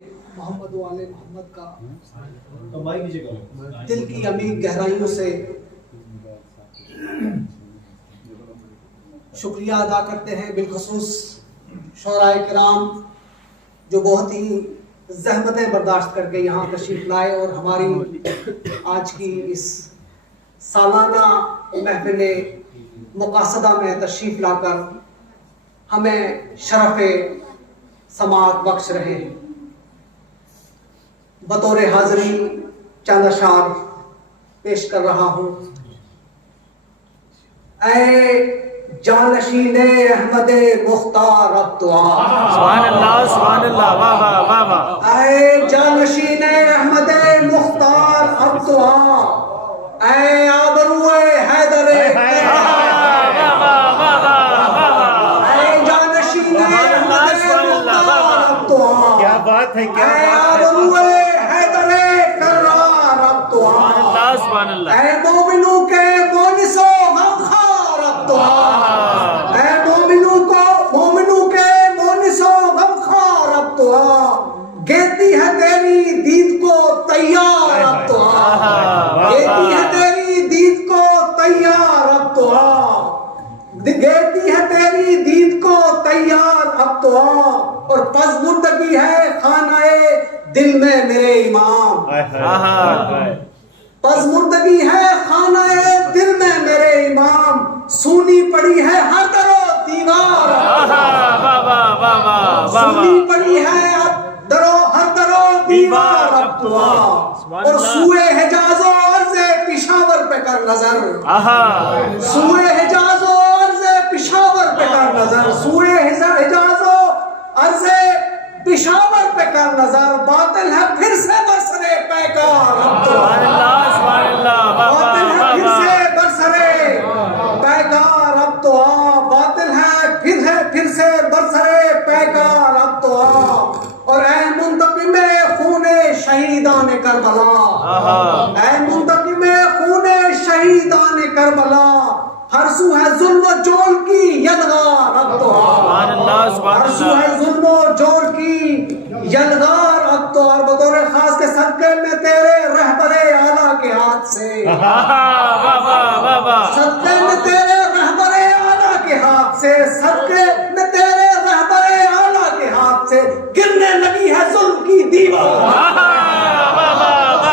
محمد و آل محمد کا دل کی عمیق گہرائیوں سے شکریہ ادا کرتے ہیں، بالخصوص شعراء کرام جو بہت ہی زحمتیں برداشت کر کے یہاں تشریف لائے اور ہماری آج کی اس سالانہ محفل مقاصدہ میں تشریف لا کر ہمیں شرف سماعت بخش رہے ہیں۔ بطور حاضری چند اشعار پیش کر رہا ہوں۔ اے جانشین احمد مختار اب تو آ، سبحان اللہ سبحان اللہ، واہ واہ واہ واہ۔ اے جانشین احمد مختار اب تو آ، اے آبرو حیدر اے جانشین احمد مختار اب تو آ، کیا بات ہے، کیا اے بات ہے، آبرو حیدر کرار اب تو آ، سبحان اللہ سبحان اللہ۔ اے مومنوں کے مونس و غمخوار اب تو آ، اے مومنوں کے مونس و غمخوار اب تو آ، گیتی ہے تیری دید کو تیار اب تو آ، گیتی ہے تیری دید کو تیار اب تو آ، گیتی ہے تیری دید کو تیار اب تو آ، اور پس مردگی ہے خانہ دل میں میرے امام، پس مردگی ہے خانہ دل میں میرے امام، سونی پڑی ہے ہر در و دیوار، سونی پڑی ہے ہر در و دیوار اب تو آ، اور سوئے حجاز و عرض پشاور پہ کر نظر، سوئے حجاز و عرض پشاور پہ کر نظر، سوئے حجاز و عرض پشاور پہ کر نظر، باطل ہے پھر سے برسرے پیکار اب تو آ، باطل ہے پھر سے برسرے پیکار اب تو آ، باطل ہے پھر سے برسرے پیکار اب تو آ، اور اے منتقم خون شہیدان کربلا، اے منتقم خون شہیدان کربلا، ہر سو ہے ظلم و جور کی یلغار اب تو آ، ہر سو ہے ظلم و جور کی یلغار اب تو آ، بطور خاص کے صدقے میں تیرے رہبر اعلیٰ کے ہاتھ سے، صدقے میں تیرے رہبر اعلیٰ کے ہاتھ سے، صدقے میں تیرے رہبر اعلیٰ کے ہاتھ سے گرنے لگی ہے ظلم کی دیوار،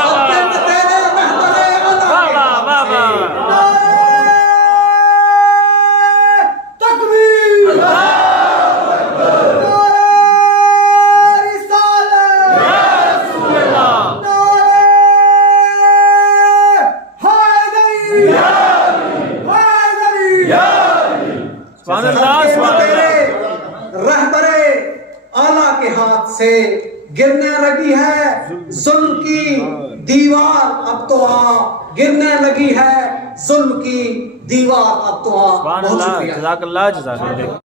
صدقے میں تیرے رہبر اعلیٰ کے ہاتھ سے، تکبیر، رہبر اعلیٰ کے ہاتھ سے گرنے لگی ہے ظلم کی دیوار اب تو آ، گرنے لگی ہے ظلم کی دیوار اب تو آ۔ سبحان بہت اللہ، شکریہ۔ جزاک اللہ جزاک اللہ۔